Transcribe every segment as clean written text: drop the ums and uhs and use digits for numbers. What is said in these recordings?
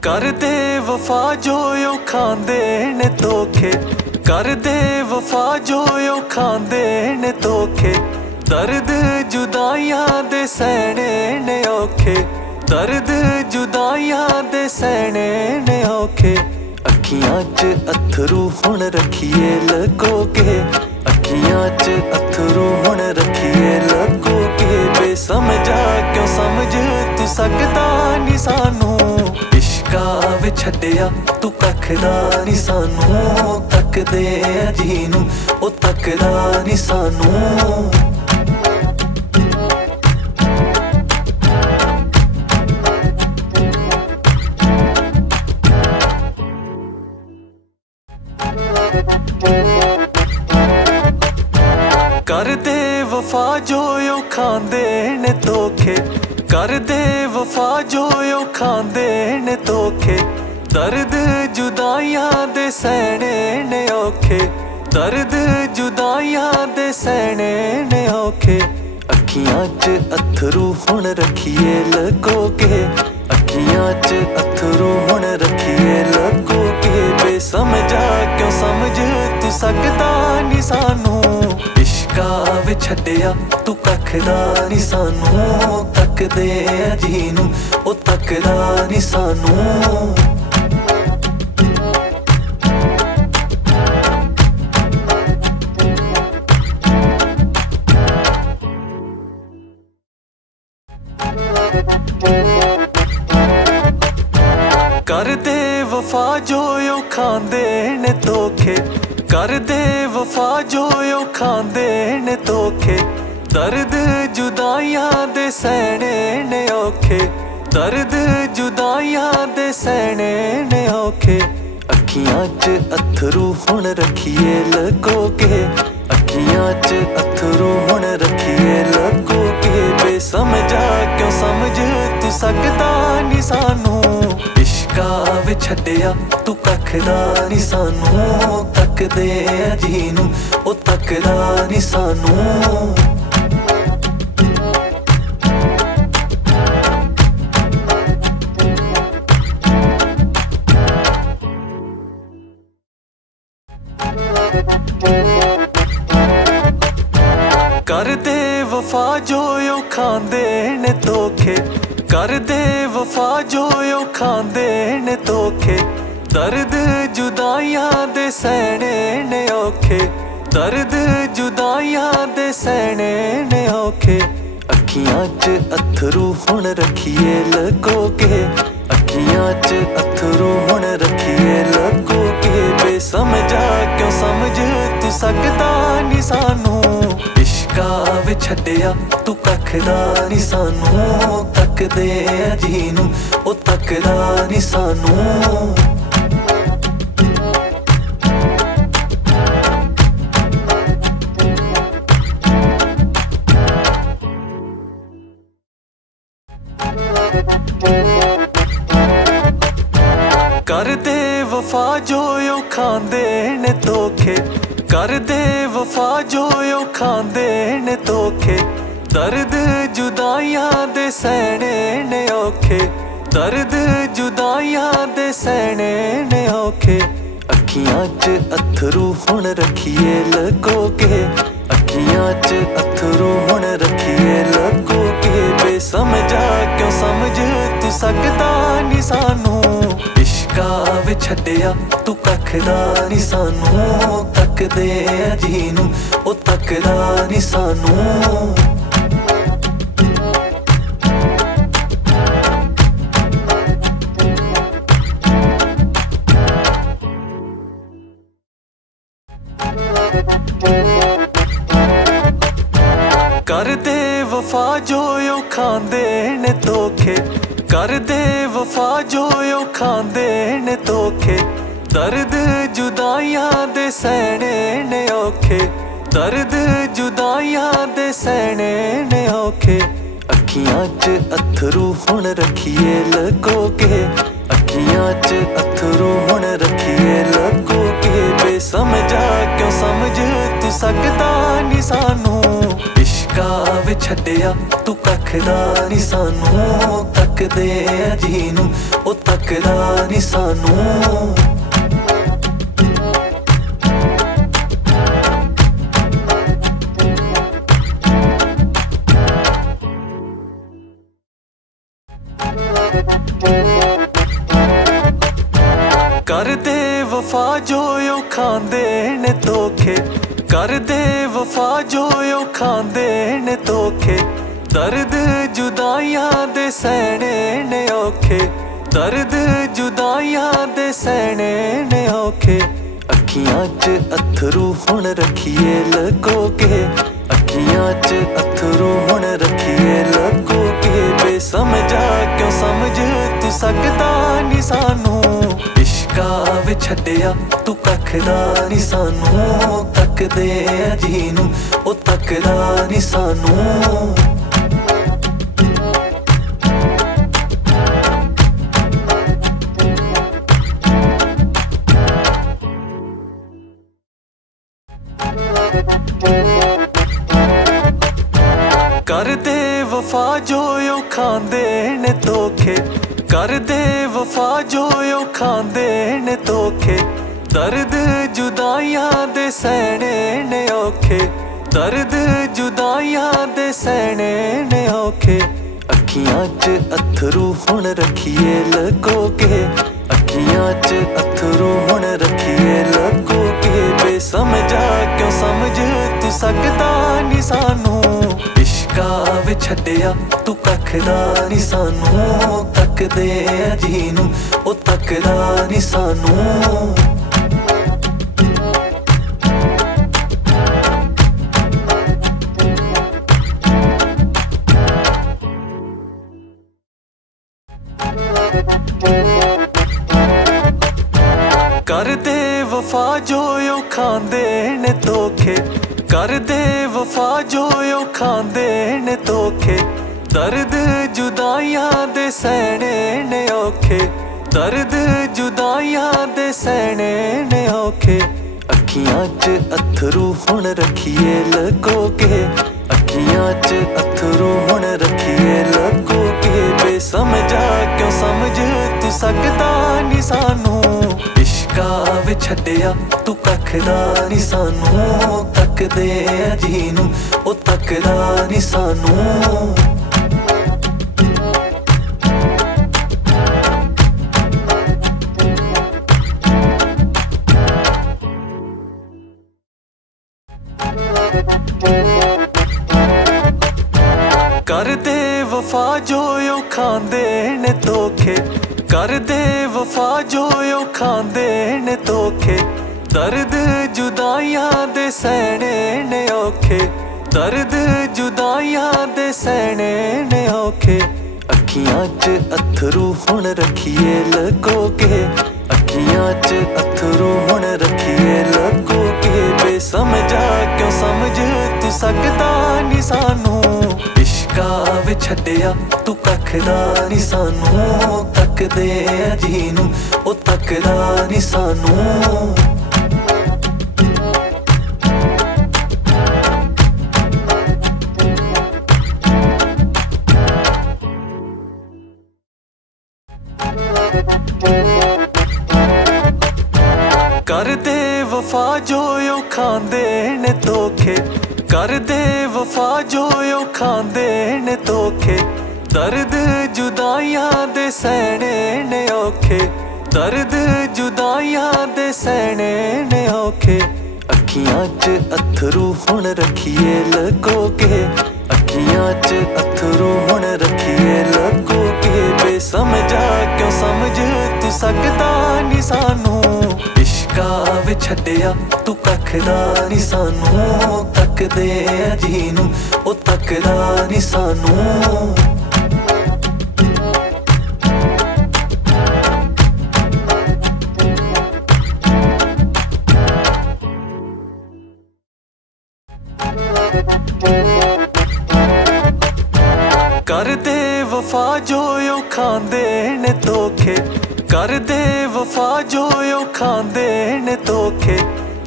कर दे वफा जो यो खांदे ने धोखे, कर दे वफा जो यो खांदे ने धोखे। दर्द जुदाइयां दे सहने ने औखे, दर्द जुदाइयां दे सहने ने औखे। अखियां च अथरू हुण रखिए लगोगे, अखियां च अथरू हुण रखिए लगोगे। बेसमझा क्यों समझ तू सकदा नी सानू, इश्का वे छड्डिया तू कखदा नी सानू। तकदे जी नू ओ तकदा नी सानू। कर दे वफा जो यो खांदे ने धोखे, कर दे वफा जो यो खांदे ने धोखे। दर्द जुदाइयां दे सहने ने औखे, दर्द जुदाइयां दे सहने ने औखे। अखियां च अथरू हुण रखिए लगोगे, अखियां च अथरू हुण रखिए लगोगे। बेसमझा क्यों समझ तू सकदा नी सानू, इश्का वे छड्डिया तू कखदा नी सानू। तकदे जी नू ओ तकदा नी सानू। कर दे वफा जो यो खांदे ने धोखे, कर दे वफा जो यो खांदे ने धोखे। दर्द जुदाइयां दे सहने ने औखे, दर्द जुदाइयां दे सहने ने औखे। अखियां च अथरू हुण रखिए लगोगे, अखियां च अथरू हुण रखिए लगोगे। बेसमझा क्यों समझ तू सकदा नी सानू, इश्का वे छड्डिया तू कखदा नी सानू। तकदे जी नू ओ तकदा नी सानू। कर दे वफा जो यो खांदे ने धोखे, कर दे वफा जो यो खांदे ने धोखे। दर्द जुदाइयां दे सहने ने औखे, दर्द जुदाइयां दे सहने ने औखे। अखियां च अथरू हुण रखिए लगोगे, अखियां च अथरू हुण रखिए लगोगे। बेसमझा क्यों समझ तू सकदा नी सानू, इश्का वे छड्डिया तू कखदा नी सानू। तकदे जी नू ओ तकदा नी सानू। कर दे वफा जो यो खांदे ने धोखे, कर दे वफा जो यो खांदे ने धोखे। दर्द जुदाइयां दे सहने ने औखे, दर्द जुदाइयां दे सहने ने औखे। अखियां च अथरू हुण रखिए लगोगे, अखियां च अथरू हुण रखिए लगोगे। बेसमझा क्यों समझ तू सकदा नी सानू, इश्का वे छड्डिया तू कखदा नी सानू। तकदे जी नू ओ तकदा नी सानू। कर दे वफा जो यो खांदे ने धोखे, कर दे वफा जो यो खांदे ने धोखे। दर्द जुदाइयां दे सहने ने औखे, दर्द जुदाइयां दे सहने ने औखे। अखियां च अथरू हुण रखिए लगोगे, अखियां च अथरू हुण रखिए लगोगे। बेसमझा क्यों समझ तू सकदा नी सानू, इश्का वे छड्डिया तू कख दा नी सानू तकदे आ जी नू ओ तकदा नी सानू कर दे वफा जो यो खांदे ने धोखे कर दे वफा जो यो खांदे ने धोखे दर्द जुदाइयां दे सहने ने औखे दर्द जुदाइयां दे सहने ने औखे अखियां च अथरू हुण रखिए लगोगे अखियां च अथरू हुण रखिए लगोगे बेसमझा क्यों समझ तू सकदा नी सानू इश्का वे छड्डिया तू कख दा नी सानू तकदे आ जी नू ओ तकदा नी सानू कर दे वफा जो यो खांदे ने धोखे कर दे वफा जो यो खांदे ने धोखे दर्द जुदाइयां दे सहने ने औखे दर्द जुदाइयां दे सहने ने औखे अखियां च अथरू हुण रखिए लगोगे अखियां च अथरू हुण रखिए लगोगे बेसमझा क्यों समझ तू सकदा नी सानू इश्का वे छड्डिया तू कख दा नी सानू तकदे आ जी नू ओ तकदा नी सानू कर दे वफा जो यो खांदे ने धोखे कर दे वफा जो यो खांदे ने धोखे दर्द जुदाइयां दे सहने ने औखे दर्द जुदाइयां दे सहने ने औखे अखियां च अथरू हुण रखिए लगोगे अखियां च अथरू हुण रखिए लगोगे बेसमझा क्यों समझ तू सकदा नी सानू इश्का वे छड्डिया तू कख दा नी सानू तकदे आ जी नू ओ तकदा नी सानू कर दे वफा जो यो खांदे ने धोखे कर दे वफा जो यो खांदे ने धोखे दर्द जुदाइयां दे सहने ने औखे दर्द जुदाइयां दे सहने ने औखे अखियां च अथरू हुण रखिए लगोगे अखियां च अथरू हुण रखिए लगोगे बेसमझा क्यों समझ तू सकदा नी सानू इश्का वे छड्डिया तू कख दा नी सानू तकदे आ जी नू ओ तकदा नी सानू कर दे वफा जो यो खांदे ने धोखे कर दे वफा जो यो खांदे ने धोखे दर्द जुदाइयां दे सहने ने औखे दर्द जुदाइयां दे सहने ने औखे अखियां च अथरू हुण रखिए लगोगे अखियां च अथरू हुण रखिए लगोगे बेसमझा क्यों समझ तू सकदा नी सानू इश्का वे छड्डिया तू कख दा नी सानू तकदे आ जी नू ओ तकदा नी सानू कर दे वफा जो यो खांदे ने धोखे कर दे वफा जो यो खांदे ने धोखे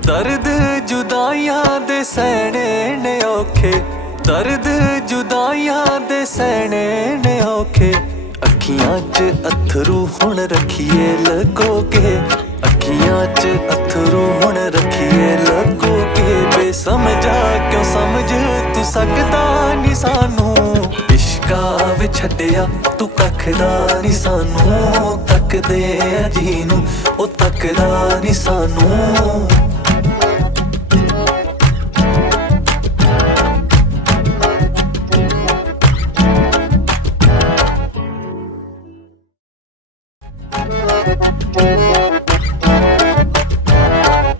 दर्द जुदाइयां दे सहने ने औखे दर्द जुदाइयां दे सहने ने औखे, अखियां च अथरू हुण रखिए लगो के, अखियां च अथरू हुण रखिए लगो के। बेसमझा क्यों समझ तू सकदा नी सानू, इश्का विच छड्डिया तू कखदा नी सानू, तकदे अजी नू ओ तकदा नी सानू।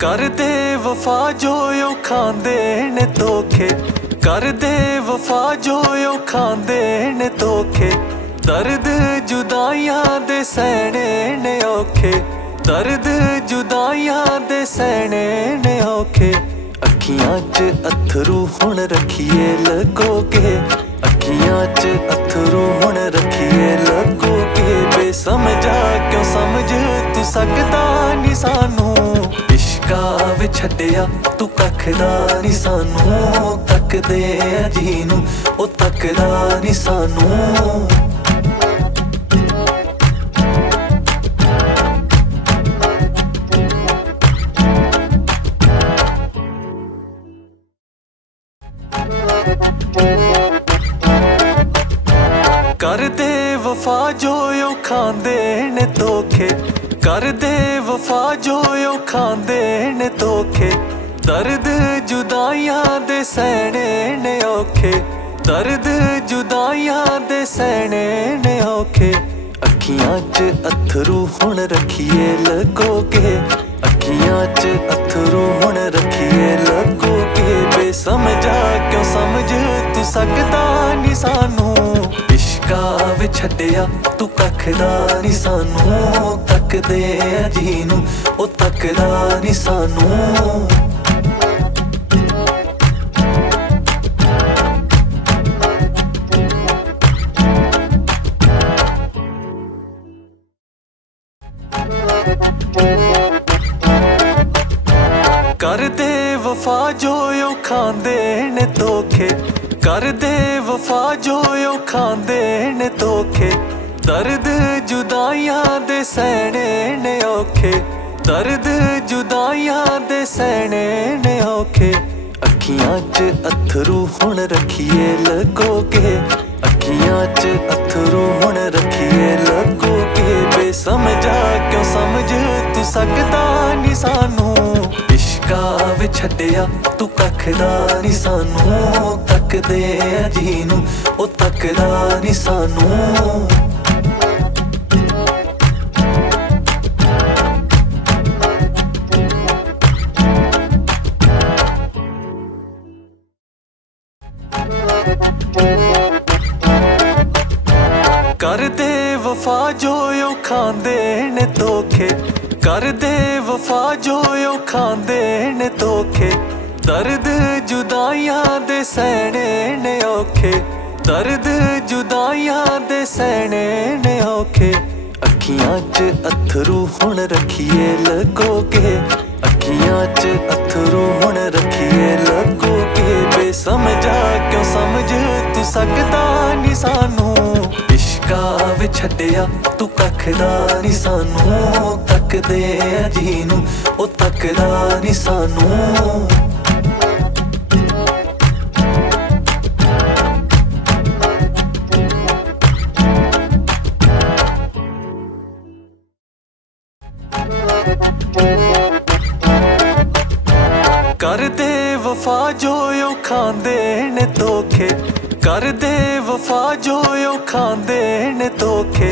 कर दे वफा जो यो खांदे ने धोखे, कर दे वफा जो यो खांदे ने धोखे। दर्द जुदाइयां दे सहने ने औखे, दर्द जुदाइयां दे सहने ने औखे। अखियां च अथरू हुण रखिए लगो के, अखियां च अथरू हुण रखिए लगो के। बेसमझा क्यों समझ तू सकदा नी सानू, इश्का विच छड्डिया तू कखदा नी सानू, तकदे अजी नू ओ तकदा नी सानू। कर दे वफा जो यो खांदे ने धोखे, कर दे वफा जो यो खांदे ने धोखे। दर्द जुदाइयां दे सहने ने औखे, दर्द जुदाइयां दे सहने ने औखे। अखियां च अथरू हुण रखिए लगो के, अखियां च अथरू हुण रखिए लगो के। बेसमझा क्यों समझ तू सकदा नी सानू, इश्का विच छड्डिया तू कखदा नी सानू, तकदे अजी नू ओ तकदा नी सानू। कर दे वफा जो यो खांदे ने धोखे, कर दे वफा जो यो खांदे ने धोखे। दर्द जुदाइयां दे सहने ने औखे, दर्द जुदाइयां दे सहने ने औखे। अखियां च अथरू हुण रखिए लगो के, अखियां च अथरू हुण रखिए लगो के। बेसमझा क्यों समझ तू सकदा नी सानू, इश्का विच छड्डिया तू कखदा नी सानू, तकदे अजी नू ओ तकदा नी सानू। कर दे वफा जो यो खांदे ने धोखे, कर दे वफा जो यो खांदे ने धोखे। दर्द जुदाइयां दे सहने ने औखे, दर्द जुदाइयां दे सहने ने औखे। अखियां च अथरू हुण रखिए लगो के, अखियां च अथरू हुण रखिए लगो के। बेसमझा क्यों समझ तू सकदा नी सानू, इश्का विच छड्डिया तू कखदा नी सानू, तकदे अजी नू ओ तकदा नी सानू। कर दे वफा जो यो खांदे ने धोखे, कर दे वफा जो यो खांदे ने धोखे।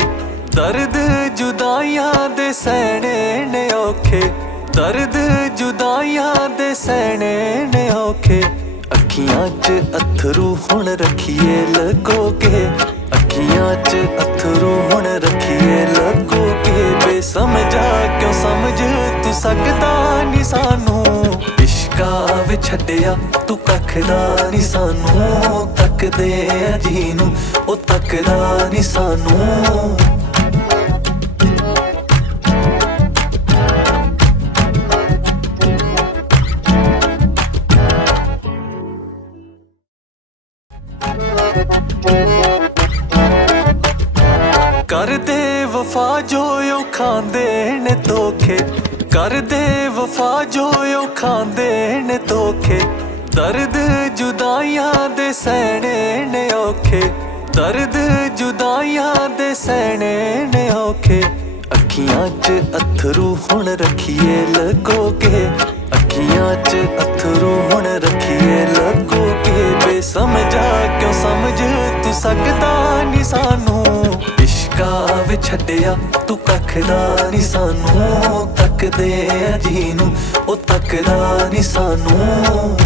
दर्द जुदाइयां दे सहने ने औखे, दर्द जुदाइयां दे सहने ने औखे। अखियां च अथरू हुण रखिए लगो के, अखियां च अथरू हुण रखिए लगो के। बेसमझा क्यों समझ तू सकदा नी सानू, इश्का विच छड्डिया तू कखदा नी सानू, तकदे अजी नू ओ तकदा नी सानू। ਖਾਂਦੇ ਨੇ ਧੋਖੇ, ਕਰਦੇ ਵਫਾ ਜੋ ਉਹ ਖਾਂਦੇ ਨੇ ਧੋਖੇ। ਦਰਦ ਜੁਦਾਈਆਂ ਦੇ ਸਹਿਣੇ ਨੇ ਔਖੇ, ਦਰਦ ਜੁਦਾਈਆਂ ਦੇ ਸਹਿਣੇ ਨੇ ਔਖੇ। ਅੱਖੀਆਂ 'ਚ ਅੱਥਰੂ ਹੁਣ ਰੱਖੀਏ ਲੁਕੋ ਕੇ, ਅੱਖੀਆਂ 'ਚ ਅੱਥਰੂ ਹੁਣ ਰੱਖੀਏ ਲੁਕੋ ਕੇ। ਬੇਸਮਝਾ ਕਿਉਂ ਸਮਝ ਤੂੰ ਸਕਦਾ ਨੀ ਸਾਨੂੰ, ਇਸ਼ਕਾਂ ਵਿੱਚ ਛੱਡਿਆ ਤੂੰ ਕੱਖ ਦਾ ਨੀ ਸਾਨੂੰ। ਤੱਕਦੇ ਆ ਜੀ ਨੂੰ ਉਹ ਤੱਕਦਾ ਨੀ ਸਾਨੂੰ।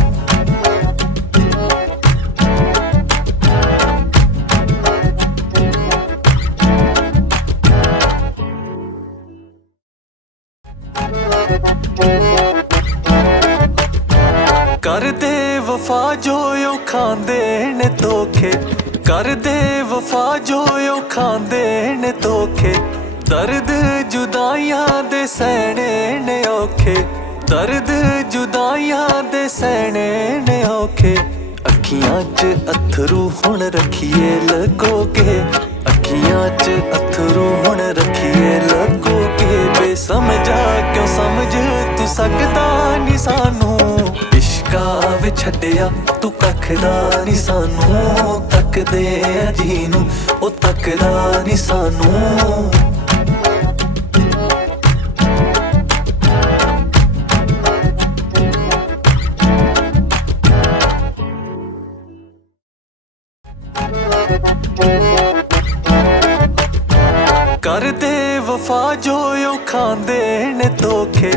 ਕਰਦੇ ਵਫਾ ਜੋ ਉਹ ਖਾਂਦੇ ਨੇ ਧੋਖੇ, ਕਰਦੇ ਵਫਾ ਜੋ ਉਹ ਖਾਂਦੇ ਨੇ ਧੋਖੇ। ਦਰਦ ਜੁਦਾਈਆਂ ਦੇ ਸਹਿਣੇ ਨੇ ਔਖੇ, ਦਰਦ ਜੁਦਾਈਆਂ ਦੇ ਸਹਿਣੇ ਨੇ ਔਖੇ। ਅੱਖੀਆਂ 'ਚ ਅੱਥਰੂ ਹੁਣ ਰੱਖੀਏ ਲੁਕੋ ਕੇ, ਅੱਖੀਆਂ 'ਚ ਅੱਥਰੂ ਹੁਣ ਰੱਖੀਏ ਲੁਕੋ ਕੇ। ਬੇਸਮਝਾ ਕਿਉਂ ਸਮਝ ਤੂੰ ਸਕਦਾ ਨੀ ਸਾਨੂੰ, ਇਸ਼ਕਾਂ ਵਿੱਚ ਛੱਡਿਆ ਤੂੰ ਕੱਖ ਦਾ ਨੀ ਸਾਨੂੰ। ਤੱਕਦੇ ਆ ਜੀ ਨੂੰ ਉਹ ਤੱਕਦਾ ਨੀ ਸਾਨੂੰ। ਕਰਦੇ ਵਫਾ ਜੋ ਉਹ ਖਾਂਦੇ ਨੇ ਧੋਖੇ,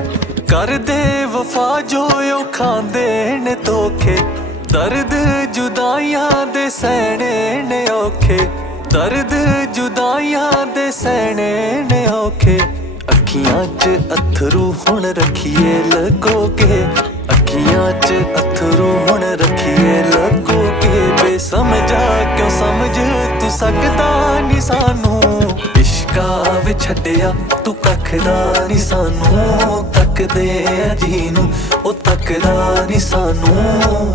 ਕਰਦੇ ਵਫਾ ਜੋ ਉਹ ਖਾਂਦੇ ਨੇ ਧੋਖੇ। ਦਰਦ ਜੁਦਾਈਆਂ ਦੇ ਸਹਿਣੇ ਨੇ ਔਖੇ, ਦਰਦ ਜੁਦਾਈਆਂ ਦੇ ਸਹਿਣੇ ਨੇ ਔਖੇ। ਅੱਖੀਆਂ 'ਚ ਅੱਥਰੂ ਹੁਣ ਰੱਖੀਏ ਲੁਕੋ ਕੇ, ਅੱਖੀਆਂ 'ਚ ਅੱਥਰੂ ਹੁਣ ਰੱਖੀਏ ਲੁਕੋ ਕੇ। ਬੇਸਮਝਾ ਕਿਉਂ ਸਮਝ ਤੂੰ ਸਕਦਾ ਨੀ ਸਾਨੂੰ, ਇਸ਼ਕਾਂ ਵਿੱਚ ਛੱਡਿਆ ਤੂੰ ਕੱਖ ਦਾ ਨੀ ਸਾਨੂੰ। ਤੱਕਦੇ ਆ ਜੀ ਨੂੰ ਉਹ ਤੱਕਦਾ ਨੀ ਸਾਨੂੰ।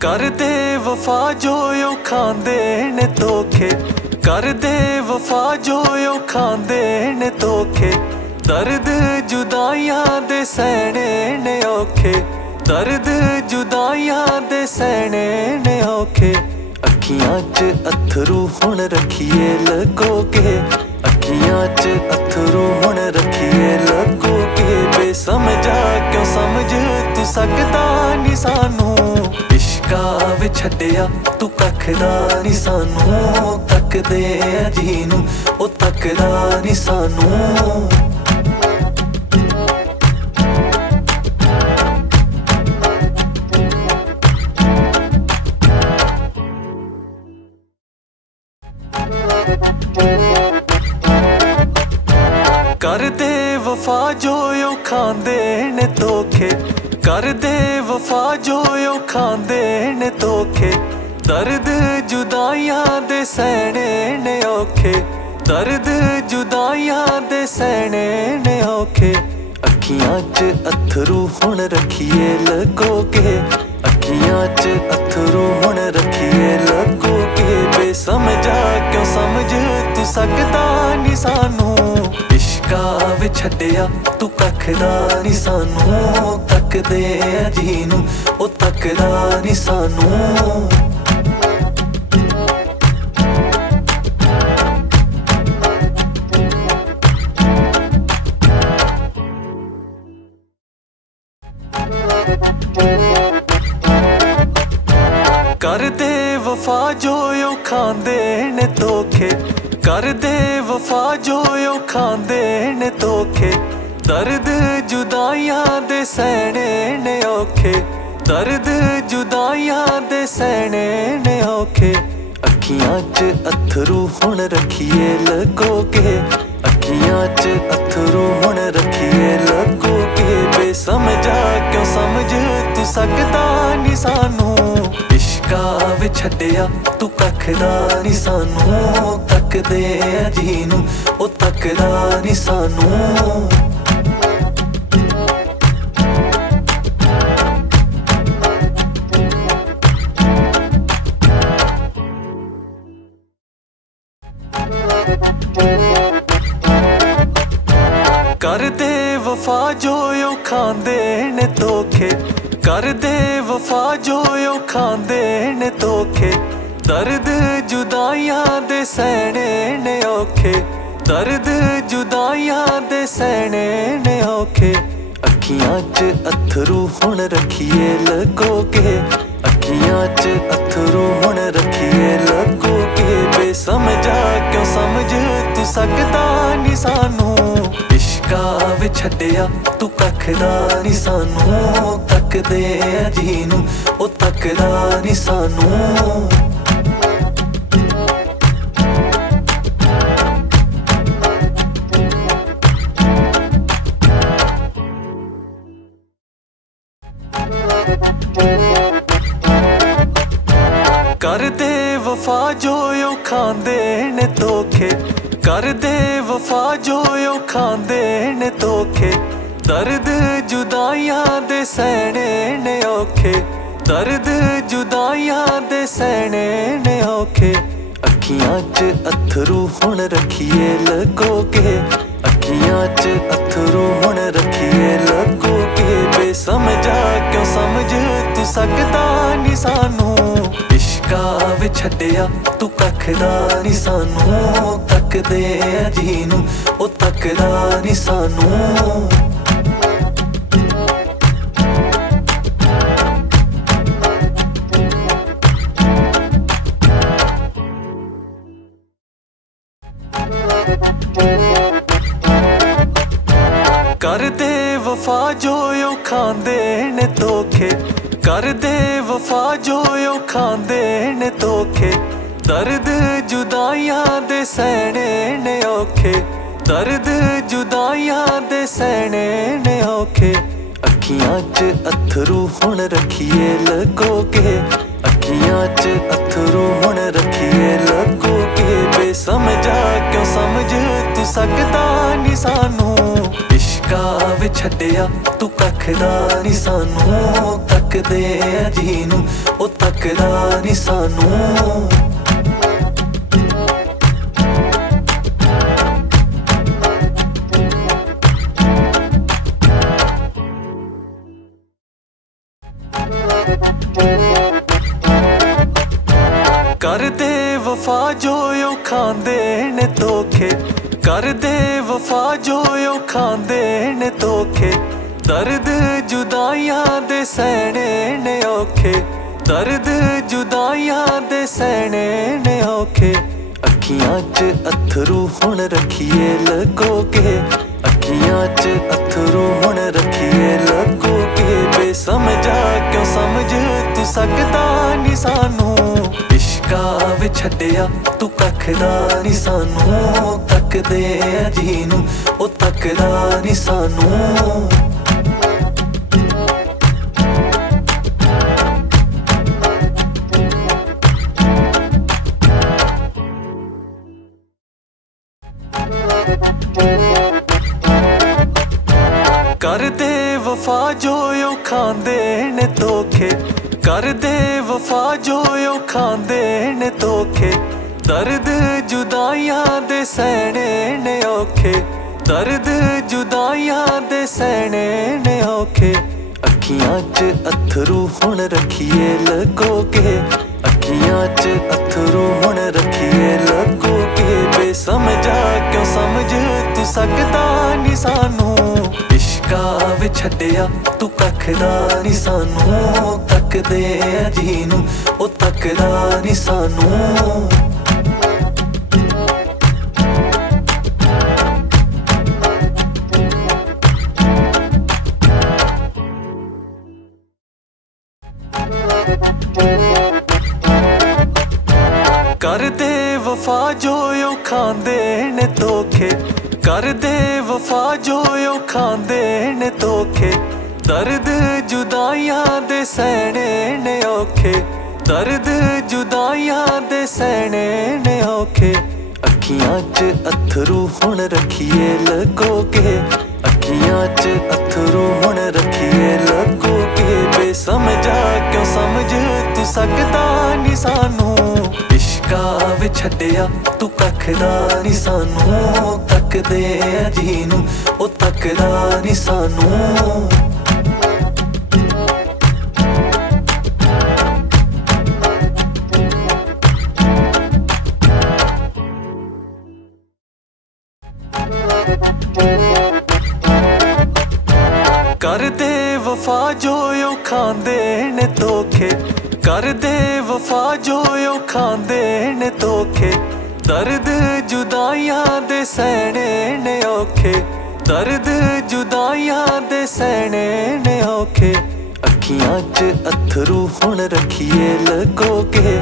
ਕਰਦੇ ਵਫਾ ਜੋ ਉਹ ਖਾਂਦੇ ਨੇ ਧੋਖੇ, ਕਰਦੇ ਵਫਾ ਜੋ ਉਹ ਖਾਂਦੇ ਨੇ ਧੋਖੇ। ਦਰਦ ਜੁਦਾਈਆਂ ਦੇ ਸਹਿਣੇ ਨੇ ਔਖੇ, ਦਰਦ ਜੁਦਾਈਆਂ ਦੇ ਸਹਿਣੇ ਨੇ ਔਖੇ। ਅੱਖੀਆਂ 'ਚ ਅੱਥਰੂ ਹੁਣ ਰੱਖੀਏ ਲੁਕੋ ਕੇ, ਅੱਖੀਆਂ 'ਚ ਅੱਥਰੂ ਹੁਣ ਰੱਖੀਏ ਲੁਕੋ ਕੇ। ਬੇਸਮਝਾ ਕਿਉਂ ਸਮਝ ਤੂੰ ਸਕਦਾ ਨੀ ਸਾਨੂੰ, ਇਸ਼ਕਾਂ ਵਿੱਚ ਛੱਡਿਆ ਤੂੰ ਕੱਖ ਦਾ ਨੀ ਸਾਨੂੰ। ਤੱਕਦੇ ਆ ਜੀ ਨੂੰ ਉਹ ਤੱਕਦਾ ਨੀ ਸਾਨੂੰ। ਕਰਦੇ ਵਫਾ ਜੋ ਉਹ ਖਾਂਦੇ ਨੇ ਧੋਖੇ, ਕਰਦੇ ਵਫਾ ਜੋ ਉਹ ਖਾਂਦੇ ਨੇ ਧੋਖੇ। ਦਰਦ ਜੁਦਾਈਆਂ ਦੇ ਸਹਿਣੇ ਨੇ ਔਖੇ, ਦਰਦ ਜੁਦਾਈਆਂ ਦੇ ਸਹਿਣੇ ਨੇ ਔਖੇ। ਅੱਖੀਆਂ 'ਚ ਅੱਥਰੂ ਹੁਣ ਰੱਖੀਏ ਲੁਕੋ ਕੇ, ਅੱਖੀਆਂ 'ਚ ਅੱਥਰੂ ਹੁਣ ਰੱਖੀਏ ਲੁਕੋ ਕੇ। ਬੇਸਮਝਾ ਕਿਉਂ ਸਮਝ ਤੂੰ ਸਕਦਾ ਨੀ ਸਾਨੂੰ, ਇਸ਼ਕਾਂ ਵਿੱਚ ਛੱਡਿਆ ਤੂੰ ਕੱਖ ਦਾ ਨੀ ਸਾਨੂੰ। ਤੱਕਦੇ ਆ ਜੀ ਨੂੰ ਉਹ ਤੱਕਦਾ ਨੀ ਸਾਨੂੰ। ਕਰਦੇ ਵਫਾ ਜੋ ਉਹ ਖਾਂਦੇ ਨੇ ਧੋਖੇ, ਕਰਦੇ ਵਫਾ ਜੋ ਉਹ ਖਾਂਦੇ ਨੇ ਧੋਖੇ। ਦਰਦ ਜੁਦਾਈਆਂ ਦੇ ਸਹਿਣੇ ਨੇ ਔਖੇ, ਦਰਦ ਜੁਦਾਈਆਂ ਦੇ ਸਹਿਣੇ ਨੇ ਔਖੇ। ਅੱਖੀਆਂ 'ਚ ਅੱਥਰੂ ਹੁਣ ਰੱਖੀਏ ਲੁਕੋ ਕੇ, ਅੱਖੀਆਂ 'ਚ ਅੱਥਰੂ ਹੁਣ ਰੱਖੀਏ ਲੁਕੋ ਕੇ। ਬੇਸਮਝਾ ਕਿਉਂ ਸਮਝ ਤੂੰ ਸਕਦਾ ਨੀ ਸਾਨੂੰ, ਇਸ਼ਕਾਂ ਵਿੱਚ छड्डिया तू कख दा नी सानू तकदे आ जी नू ओ तकदा नी सानू कर दे वफा जो यो खांदे ने धोखे कर दे वफा जो यो खांदे ने धोखे दर्द जुदाइयां दे सहने ने औखे दर्द जुदाइयां दे सहने ने औखे अखियां च अथरू हुण रखिए लगोगे अखियां च अथरू हुण रखिए लगोगे बेसमझा क्यों समझ तू सकदा नी सानू इश्का वे छड्डिया तू कख दा नी सानू तकदे आ जी नू ओ तकदा नी सानू कर दे वफा जो यो खांदे ने धोखे कर दे वफा जो यो खांदे ने धोखे दर्द जुदाइयां दे सहने ने औखे दर्द जुदाइयां दे सहने ने औखे अखियां च अथरू हुण रखिए लगोगे अखियां च अथरू हुण रखिए लगोगे बेसमझा क्यों समझ तू सकदा नी सानू इश्का वे छड्डिया तू कख दा नी सानू तकदे आ जी नू ओ तकदा नी सानू कर दे वफा जो यो खांदे ने धोखे कर दे वफा जो यो खांदे ने धोखे दर्द जुदाइयां दे सहने ने औखे दर्द जुदाइयां दे सहने ने औखे अखियां च अथरू हुण रखिए लगोगे अखियां च अथरू हुण रखिए लगोगे बेसमझा क्यों समझ तू सकदा नी सानू इश्का वे छड्डिया तू कख दा नी सानू तकदे आ जी नू ओ तकदा नी सानू कर दे वफा जो यो खांदे ने धोखे कर दे वफा जो यो खांदे ने धोखे दर्द जुदाइयां दे सहने ने औखे दर्द जुदाइयां दे सहने ने औखे अखियां च अथरू हुण रखिए लगोगे अखियां च अथरू हुण रखिए लगोगे बेसमझा क्यों समझ तू सकदा नी सानू इश्का वे छड्डिया तू कख दा नी सानू तकदे आ जी नू ओ तकदा नी सानू कर दे वफा जो यो खांदे ने धोखे कर दे वफा जो यो खांदे ने धोखे दर्द जुदाइयां दे सहने ने औखे दर्द जुदाइयां दे सहने ने औखे अखियां च अथरू हुण रखिए लगोगे अखियां च अथरू हुण रखिए लगोगे बेसमझा क्यों समझ तू सकदा नी सानू इश्का वे छड्डिया तू कख दा नी सानू तकदे आ जी नू ओ तकदा नी सानू कर दे वफा जो यो खांदे ने धोखे कर दे वफा जो यो खांदे ने धोखे दर्द जुदाइयां दे सहने ने औखे दर्द जुदाइयां दे सहने ने औखे अखियां च अथरू हुण रखिए लगोगे अखियां च अथरू हुण रखिए लगोगे बेसमझा क्यों समझ तू सकदा नी सानू इश्का वे छड्डिया तू कखदा नी सानू तकदे अजी नू ओ तकदा नी सानू कर दे वफा जो यो खांदे ने धोखे कर दे वफा जो यो खांदे ने धोखे दर्द जुदाइयां दे सहने ने औखे दर्द जुदाइयां दे सहने ने औखे अखियां च अथरू हुण रखिए लगोगे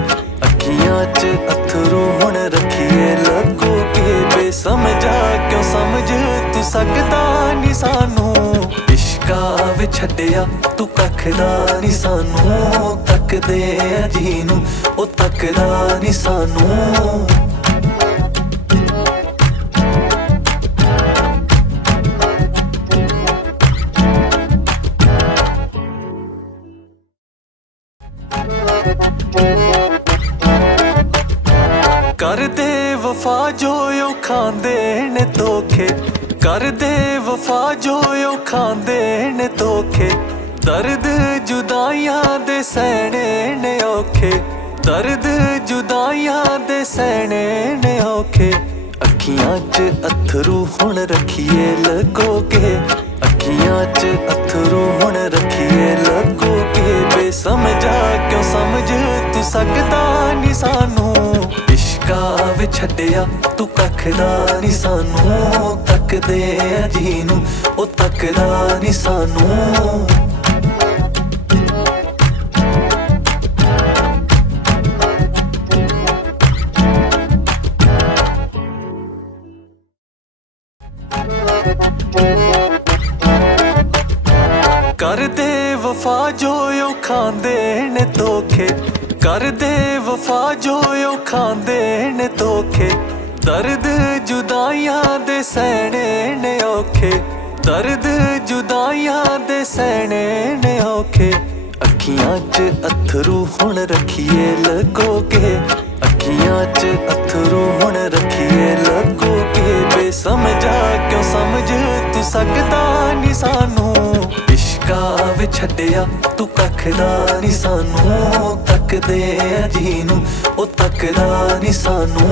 अखियां च अथरू हुण रखिए लगोगे बेसमझा क्यों समझ तू सकदा नी सानू इश्का वे छड्डिया तू कखदा नी सानू तकदे अजी नू ओ तकदा नी सानू कर दे वफा जो यो खांदे ने धोखे कर दे वफा जो यो खांदे ने धोखे दर्द जुदाइयां दे सहने ने औखे दर्द जुदाइयां दे सहने ने औखे अखियां च अथरू हुण रखिए लगोगे अखियां च अथरू हुण रखिए लगोगे बेसमझा क्यों समझ तू सकदा नी सानू इश्का वे छड्डिया तू कखदा नी सानू तकदे अजी नू ओ तकदा नी सानू कर दे वफा जो यो खांदे ने धोखे कर दे वफा जो यो खांदे ने धोखे दर्द जुदाइयां दे सहने ने औखे दर्द जुदाइयां दे सहने ने औखे अखियां च अथरू हुण रखिए लगोगे अखियां च अथरू हुण रखिए लगोगे बेसमझा क्यों समझ तू सकदा नी सानू इश्का वे छड्डिया तू कखदा नी सानू तकदे अजी नू ओ तकदा नी सानू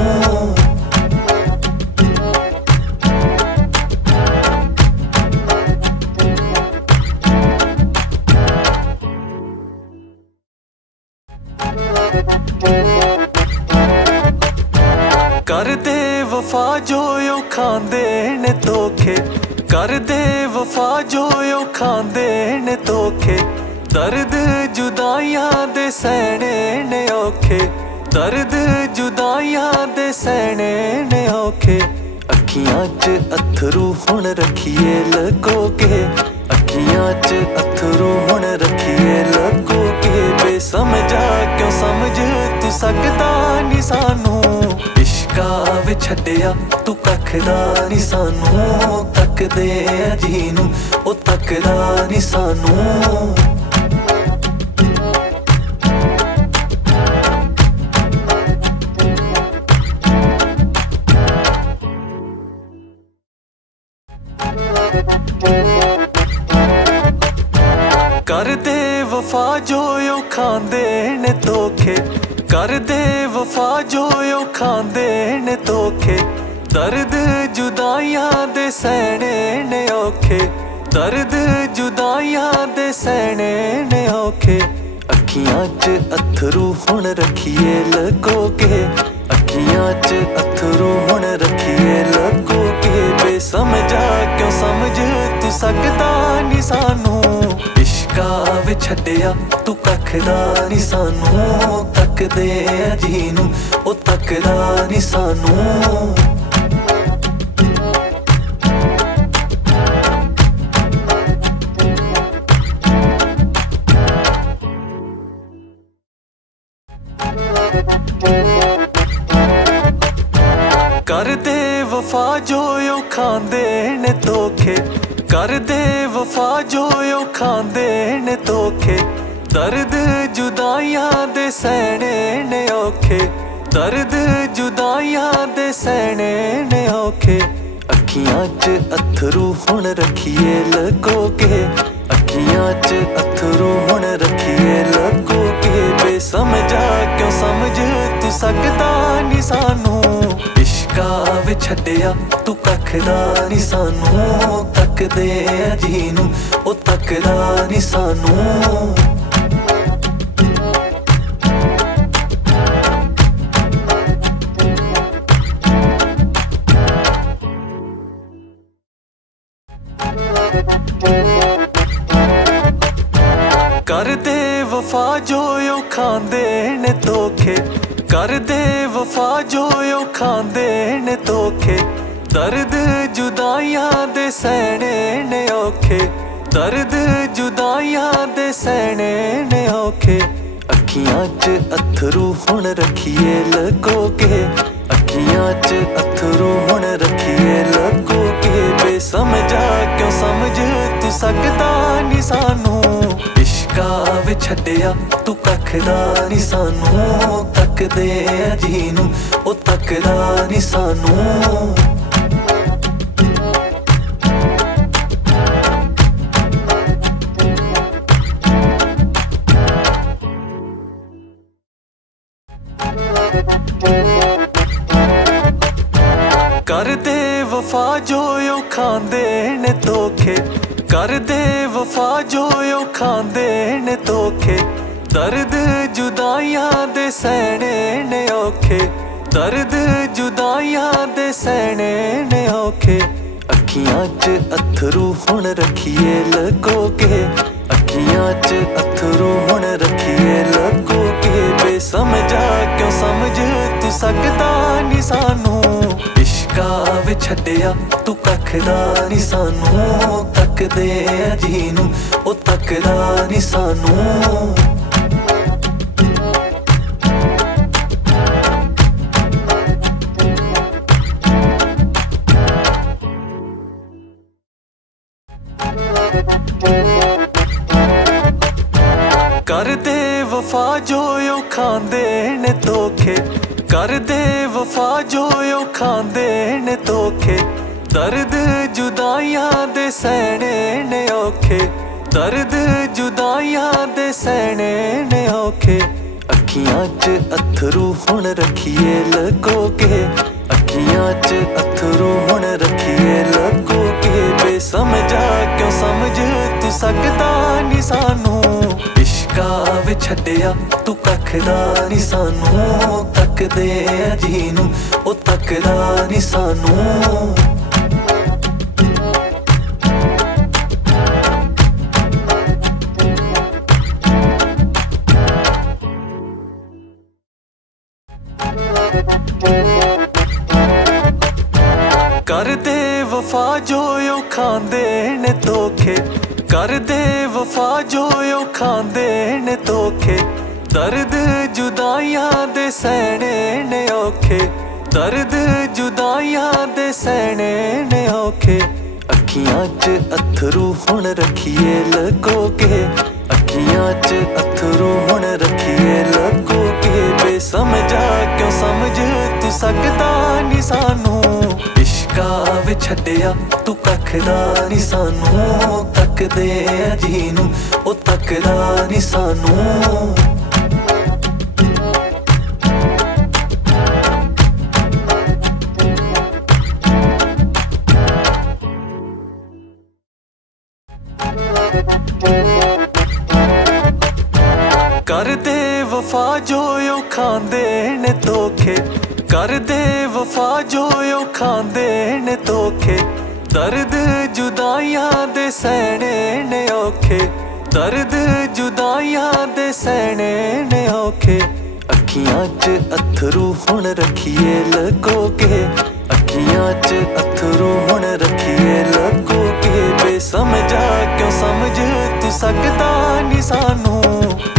कर दे वफा जो यो खांदे ने धोखे कर दे वफा जो यो खांदे ने धोखे दर्द जुदाइयां दे सहने ने औखे दर्द जुदाइयां दे सहने ने औखे अखियां च अथरू हुण रखिए लगोगे अखियां च अथरू हुण रखिए लगोगे बेसमझा क्यों समझ तू सकदा नी सानू इश्का वे छड्डिया तू कखदा नी सानू तकदे अजी नू ओ तकदा नी सानू कर दे वफा जो यो खांदे ने धोखे कर दे वफा जो यो खांदे ने धोखे दर्द जुदाइयां दे सहने ने औखे दर्द जुदाइयां दे सहने ने औखे अखियां च अथरू हुण रखिए लगोगे अखियां च अथरू हुण रखिए लगोगे बेसमझा क्यों समझ तू सकदा नी सानू इश्का वे छड्डिया तू कखदा नी सानू तकदे अजी नू ओ तकदा नी सानू वफा जो ओ खांदे ने धोखे, करदे वफा जो ओ खांदे ने धोखे। दर्द जुदाइयां दे सहने ने औखे, दर्द जुदाइयां दे सहने ने औखे। अखियां च अथरू हुण रखिए लगोगे, अखियां च अथरू हुण रखिए लगोगे। बेसमझा क्यों समझ तू सकदा नी सानू, इश्का विच छड्डिया तू कखदा नी सानू। तकदे जी नू ओ तकदा नी सानू। करदे वफा जो ओ खांदे ने धोखे, करदे वफा जो ओ खांदे ने धोखे। दर्द जुदाइयां दे सहने ने औखे, दर्द जुदाइयां दे सहने ने औखे। अखियां च अथरू हुण रखिए लगोगे, अखियां च अथरू हुण रखिए लगोगे। बेसमझा क्यों समझ तू सकदा नी सानू, इश्का विच छड्डिया तू कखदा नी सानू। तकदे जी नू ओ तकदा नी सानू। करदे वफा जो ओ खांदे ने धोखे, करदे वफा जो ओ खांदे ने धोखे। दर्द जुदाइयां दे सहने ने औखे, दर्द जुदाइयां दे सहने ने औखे। अखियां च अथरू हुण रखिए लगोगे, अखियां च अथरू हुण रखिए लगोगे। बेसमझा क्यों समझ तू सकदा नी सानू, इश्का विच छड्डिया तू कखदा नी सानू। तकदे जी नू ओ तकदा नी सानू। करदे वफा जो ओ खांदे ने धोखे, करदे वफा जो ओ खांदे ने धोखे। दर्द जुदाइयां दे सहने ने औखे, दर्द जुदाइयां दे सहने ने औखे। अखियां च अथरू हुण रखिए लगोगे, अखियां च अथरू हुण रखिए लगोगे। बेसमझा क्यों समझ तू सकदा नी सानू, इश्का विच छड्डिया तू कखदा नी सानू। तकदे जी नू ओ तकदा नी सानू। करदे वफा जो ओ खांदे ने धोखे, करदे वफा जो ओ खांदे ने धोखे। दर्द जुदाइयां दे सहने ने औखे, दर्द जुदाइयां दे सहने ने औखे। अखियां च अथरू हुण रखिए लगोगे, अखियां च अथरू हुण रखिए लगोगे। बेसमझा क्यों समझ तू सकदा नी सानू, इश्का विच छड्डिया तू कखदा नी सानू। तकदे जी नू ओ तकदा नी सानू। करदे वफा जो ओ खांदे ने धोखे, करदे वफा जो ओ खांदे ने धोखे। दर्द जुदाइयां दे सहने ने औखे, दर्द जुदाइयां दे सहने ने औखे। अखियां च अथरू हुण रखिए लगोगे, अखियां च अथरू हुण रखिए लगोगे। बेसमझा क्यों समझ तू सकदा नी सानू,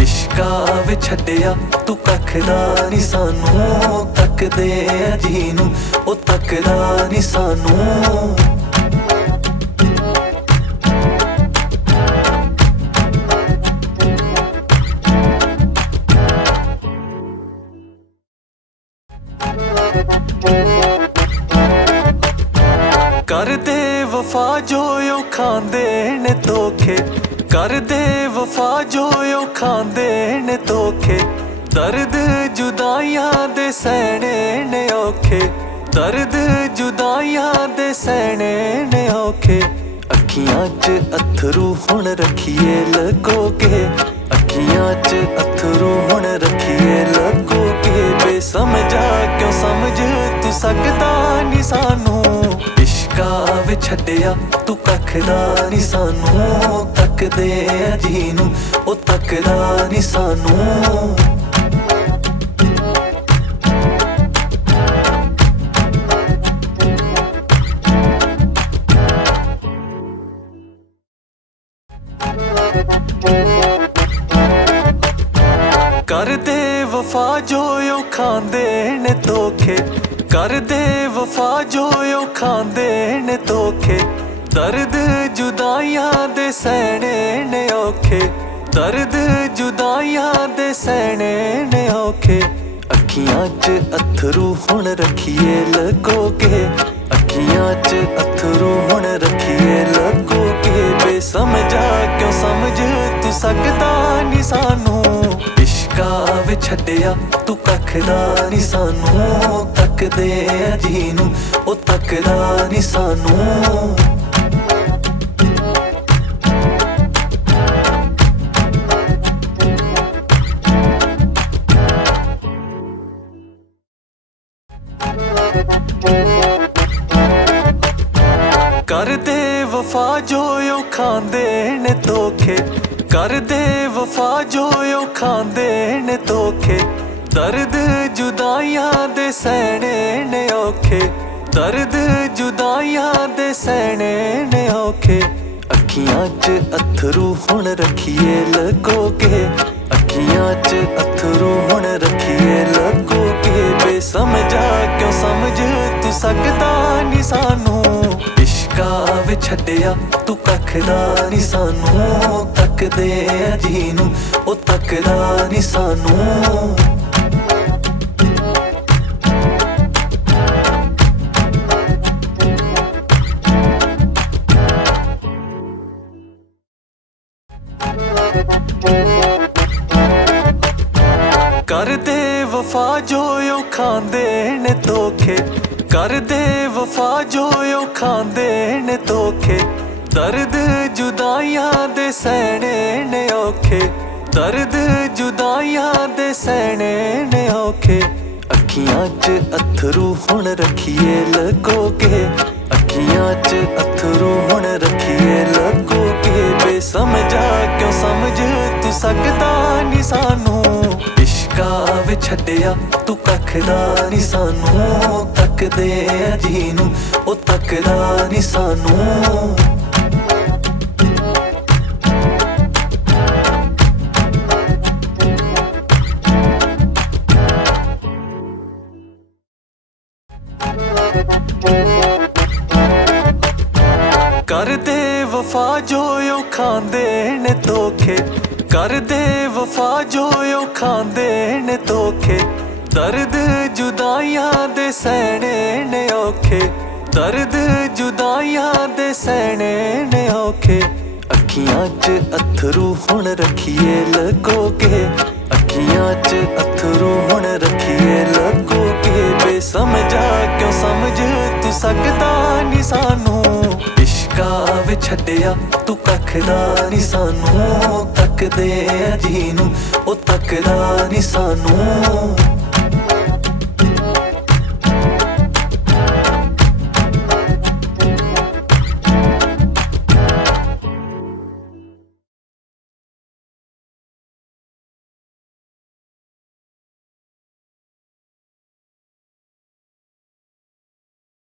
इश्का विच छड्डिया तू कखदा नी सानू तकदे आ जी नू ओ तकदा नी सानू कर दे वफा जो यो खांदे ने धोखे कर दे वफा जो यो खांदे ने धोखे दर्द जुदाइयां दे सहने ने औखे दर्द जुदाइयां दे सहने ने औखे अखियां च अथरू हुण रखिए लगोगे अखियां च अथरू हुण रखिए लगोगे बेसमझा क्यों समझ तू सकदा नी सानू इश्का वे छड्डिया तू कखदा नी सानू तकदे आ जी नू ओ तकदा नी सानू कर दे वफा जो यो खांदे ने धोखे कर दे वफा जो यो खांदे ने धोखे दर्द जुदाइयां दे सहने ने औखे दर्द जुदाइयां दे सहने ने औखे अखियां च अथरू हुण रखिए लगोगे अखियां च अथरू हुण रखिए लगोगे बेसमझा क्यों समझ तू सकदा नी सानू इश्का वे छड्डिया तू कखदा नी सानू तकदे आ जी नू ओ तकदा नी सानू कर दे वफा जो यो खांदे ने धोखे कर दे वफा जो यो खांदे ने धोखे दर्द जुदाइयां दे सहने ने औखे दर्द जुदाइयां दे सहने ने औखे अखियां च अथरू हुण रखिए लगोगे अखियां च अथरू हुण रखिए लगोगे बेसमझा क्यों समझ तू सकदा नी सानू इश्का वे छड्डिया तू कखदा नी सानू तकदे आ जी नू ओ तकदा नी सानू कर दे वफा जो यो खांदे ने धोखे कर दे वफा जो यो खांदे ने धोखे दर्द जुदाइयां दे सहने ने औखे दर्द जुदाइयां दे सहने ने औखे अखियां च अथरू हुण रखिए लगोगे अखियां च अथरू हुण रखिए लगोगे बेसमझा क्यों समझ तू सकदा नी सानू इश्का वे छड्डिया तू कखदा नी सानू तकदे आ जी नू ओ तकदा नी सानू कर दे वफा जो यो खांदे ने धोखे कर दे वफा जो यो खांदे ने धोखे दर्द जुदाइयां दे सहने ने औखे दर्द जुदाइयां दे सहने ने औखे अखियां च अथरू हुण रखिए लगोगे अखियां च अथरू हुण रखिए लगोगे बेसमझा क्यों समझ तू सकदा नी सानू इश्का वे छड्डिया तू कखदा नी सानू तकदे आ जी नू ओ तकदा नी सानू